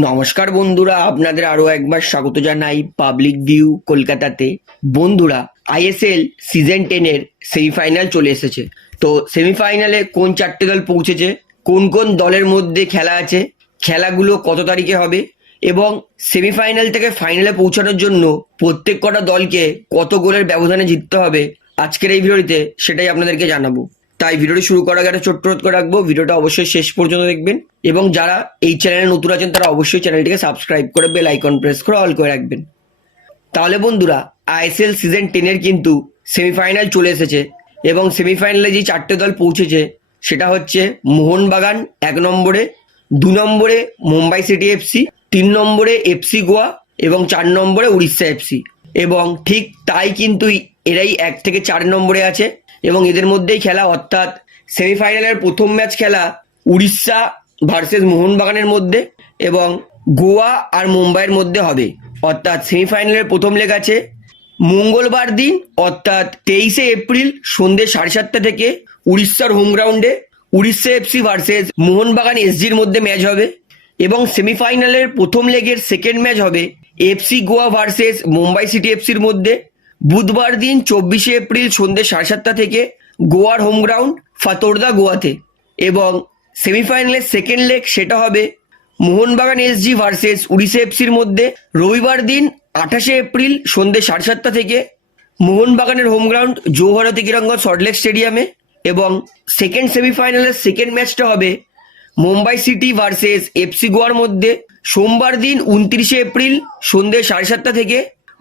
নমস্কার বন্ধুরা, আপনাদের আরো একবার স্বাগত জানাই পাবলিক ভিউ কলকাতাতে। বন্ধুরা, আইএসএল সিজন 10 এর সেমিফাইনাল চলে এসেছে। তো সেমিফাইনালে কোন চারটে দল পৌঁছেছে, কোন কোন দলের মধ্যে খেলা আছে, খেলাগুলো কত তারিখে হবে এবং সেমিফাইনাল থেকে ফাইনালে পৌঁছানোর জন্য প্রত্যেক কটা দলকে কত গোলের ব্যবধানে জিততে হবে আজকের এই ভিডিওতে সেটাই আপনাদেরকে জানাবো। তাই ভিডিওটি শুরু করার আগে একটা ছোট্ট অনুরোধ করে রাখবো, ভিডিওটা অবশ্যই শেষ পর্যন্ত দেখবেন এবং যারা এই চ্যানেলে নতুন আছেন তারা অবশ্যই চ্যানেলটিকে সাবস্ক্রাইব করে বেল আইকন প্রেস করে অল করে রাখবেন। তাহলে বন্ধুরা, আইএসএল সিজন 10 এর কিন্তু সেমিফাইনাল চলে এসেছে এবং সেমিফাইনালে যে চারটে দল পৌঁছেছে সেটা হচ্ছে মোহনবাগান 1 নম্বরে, 2 নম্বরে মুম্বাই সিটি এফসি, 3 নম্বরে এফসি গোয়া এবং 4 নম্বরে উড়িষ্যা এফসি। এবং ঠিক তাই কিন্তু এরাই 1 থেকে 4 নম্বরে আছে এবং এদের মধ্যেই খেলা, অর্থাৎ সেমিফাইনালের প্রথম ম্যাচ খেলা উড়িষ্যা ভার্সেস মোহনবাগানের মধ্যে এবং গোয়া আর মুম্বাইয়ের মধ্যে হবে। অর্থাৎ সেমিফাইনালের প্রথম লেগ আছে মঙ্গলবার দিন, অর্থাৎ 23শে এপ্রিল সন্ধ্যে 7:30 থেকে উড়িষ্যার হোম গ্রাউন্ডে উড়িষ্যা এফসি ভার্সেস মোহনবাগান এসজির মধ্যে ম্যাচ হবে। এবং সেমিফাইনালের প্রথম লেগের সেকেন্ড ম্যাচ হবে FC Goa versus Mumbai city এফসির মধ্যে বুধবার দিন 24শে এপ্রিল সন্ধ্যে 7:30 থেকে গোয়ার হোম গ্রাউন্ড ফাতোরদা গোয়াতে। এবং সেমিফাইনালের সেকেন্ড লেগ সেটা হবে মোহনবাগান এসজি ভার্সেস উড়িষ্যা এফসির মধ্যে রবিবার দিন 28শে এপ্রিল সন্ধ্যে 7:30 থেকে মোহনবাগানের হোম গ্রাউন্ড জৌহরতি কিরঙ্গন সল্টলেক স্টেডিয়ামে। এবং সেকেন্ড সেমিফাইনালের সেকেন্ড ম্যাচটা হবে মুম্বাই সিটি ভার্সেস এফসি গোয়ার মধ্যে সোমবার দিন 29শে এপ্রিল সন্ধ্যে 7:30 থেকে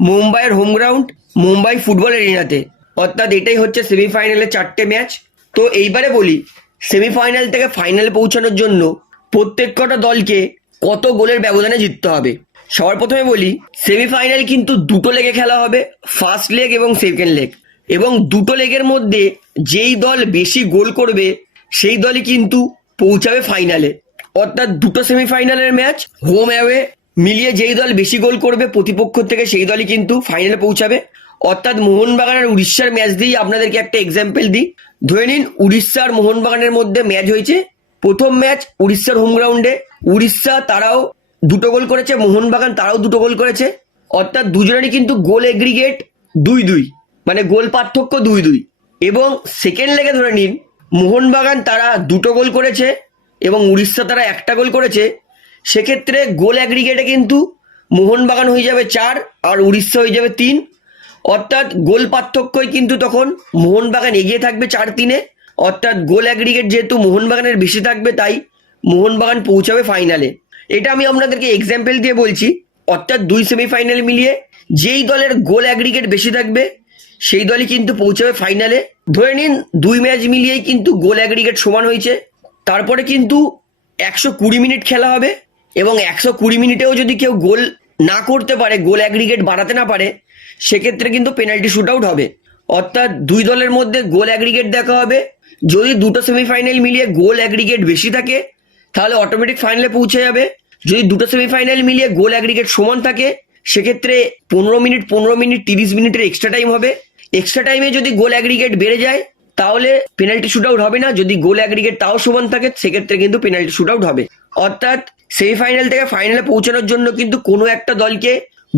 মুম্বাইয়ের হোম গ্রাউন্ড মুম্বাই ফুটবল এরিনাতে। অর্থাৎ এটাই হচ্ছে সেমিফাইনালের চারটে ম্যাচ। তো এইবারে বলি, সেমিফাইনাল থেকে ফাইনালে পৌঁছানোর জন্য প্রত্যেক কটা দলকে কত গোলের ব্যবধানে জিততে হবে। সবার প্রথমে বলি, সেমিফাইনাল কিন্তু দুটো লেগে খেলা হবে, ফার্স্ট লেগ এবং সেকেন্ড লেগ। এবং দুটো লেগের মধ্যে যেই দল বেশি গোল করবে সেই দলই কিন্তু পৌঁছাবে ফাইনালে। অর্থাৎ দুটো সেমিফাইনালের ম্যাচ হোম অ্যাওয়ে মিলিয়ে যেই দল বেশি গোল করবে প্রতিপক্ষ থেকে সেই দলই কিন্তু ফাইনালে পৌঁছাবে। অর্থাৎ মোহনবাগান আর উড়িষ্যার ম্যাচ দিয়েই আপনাদেরকে একটা এক্সাম্পল দিই। ধরে নিন উড়িষ্যা আর মোহনবাগানের মধ্যে ম্যাচ হয়েছে। প্রথম ম্যাচ উড়িষ্যার হোম গ্রাউন্ডে, উড়িষ্যা তারাও দুটো গোল করেছে, মোহনবাগান তারাও দুটো গোল করেছে। অর্থাৎ দুজনেরই কিন্তু গোল এগ্রিগেট 2-2, মানে গোল পার্থক্য 2-2। এবং সেকেন্ড লেগে ধরে নিন মোহনবাগান তারা দুটো গোল করেছে এবং উড়িষ্যা তারা একটা গোল করেছে। সেক্ষেত্রে গোল অ্যাগ্রিগেটে কিন্তু মোহনবাগান হয়ে যাবে 4 আর উড়িষ্যা হয়ে যাবে 3। অর্থাৎ গোল পার্থক্যই কিন্তু তখন মোহনবাগান এগিয়ে থাকবে 4-3-এ। অর্থাৎ গোল অ্যাগ্রিগেট যেহেতু মোহনবাগানের বেশি থাকবে তাই মোহনবাগান পৌঁছাবে ফাইনালে। এটা আমি আপনাদেরকে এক্সাম্পল দিয়ে বলছি। অর্থাৎ দুই সেমিফাইনাল মিলিয়ে যেই দলের গোল অ্যাগ্রিগেট বেশি থাকবে সেই দলই কিন্তু পৌঁছাবে ফাইনালে। ধরে নিন দুই ম্যাচ মিলিয়েই কিন্তু গোল অ্যাগ্রিগেট সমান হয়েছে। তারপরে কিন্তু 120 মিনিট খেলা হবে এবং 120 মিনিটেও যদি কেউ গোল না করতে পারে, গোল অ্যাগ্রিগেট বাড়াতে না পারে, সেক্ষেত্রে কিন্তু পেনাল্টি শুট আউট হবে। অর্থাৎ দুই দলের মধ্যে গোল অ্যাগ্রিগেট দেখা হবে। যদি দুটো সেমিফাইনাল মিলিয়ে গোল অ্যাগ্রিগেট বেশি থাকে তাহলে অটোমেটিক ফাইনালে পৌঁছে যাবে। যদি দুটো সেমিফাইনাল মিলিয়ে গোল অ্যাগ্রিগেট সমান থাকে সেক্ষেত্রে 15 মিনিট 30 মিনিটের এক্সট্রা টাইম হবে। এক্সট্রা টাইমে যদি গোল অ্যাগ্রিগেট বেড়ে যায় তাহলে পেনাল্টি শুট আউট হবে না। যদি গোল অ্যাগ্রিগেট তাও সমান থাকে সেক্ষেত্রে কিন্তু পেনাল্টি শুট আউট হবে। অর্থাৎ সেমিফাইনাল থেকে ফাইনালে পৌঁছানোর জন্য কিন্তু কোনো একটা দলকে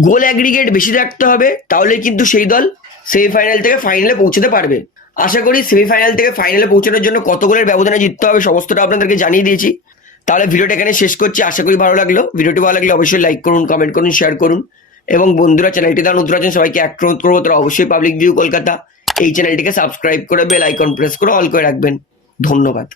গোল অ্যাগ্রিগেট বেশি রাখতে হবে, তাহলে কিন্তু সেই দল সেমিফাইনাল থেকে ফাইনালে পৌঁছাতে পারবে। আশা করি সেমিফাইনাল থেকে ফাইনালে পৌঁছানোর জন্য কত গোলের ব্যবধানে জিততে হবে সমস্তটা আপনাদেরকে জানিয়ে দিয়েছি। তাহলে ভিডিওটা এখানে শেষ করছি। আশা করি ভালো লাগলো। ভিডিওটি ভালো লাগলে অবশ্যই লাইক করুন, কমেন্ট করুন, শেয়ার করুন এবং বন্ধুরা চ্যানেলটি তারা নতুন আছেন সবাইকে অনুরোধ করবো তারা অবশ্যই পাবলিক ভিউ কলকাতা এই চ্যানেলটিকে সাবস্ক্রাইব করে বেল আইকন প্রেস করে অল করে রাখবেন। ধন্যবাদ।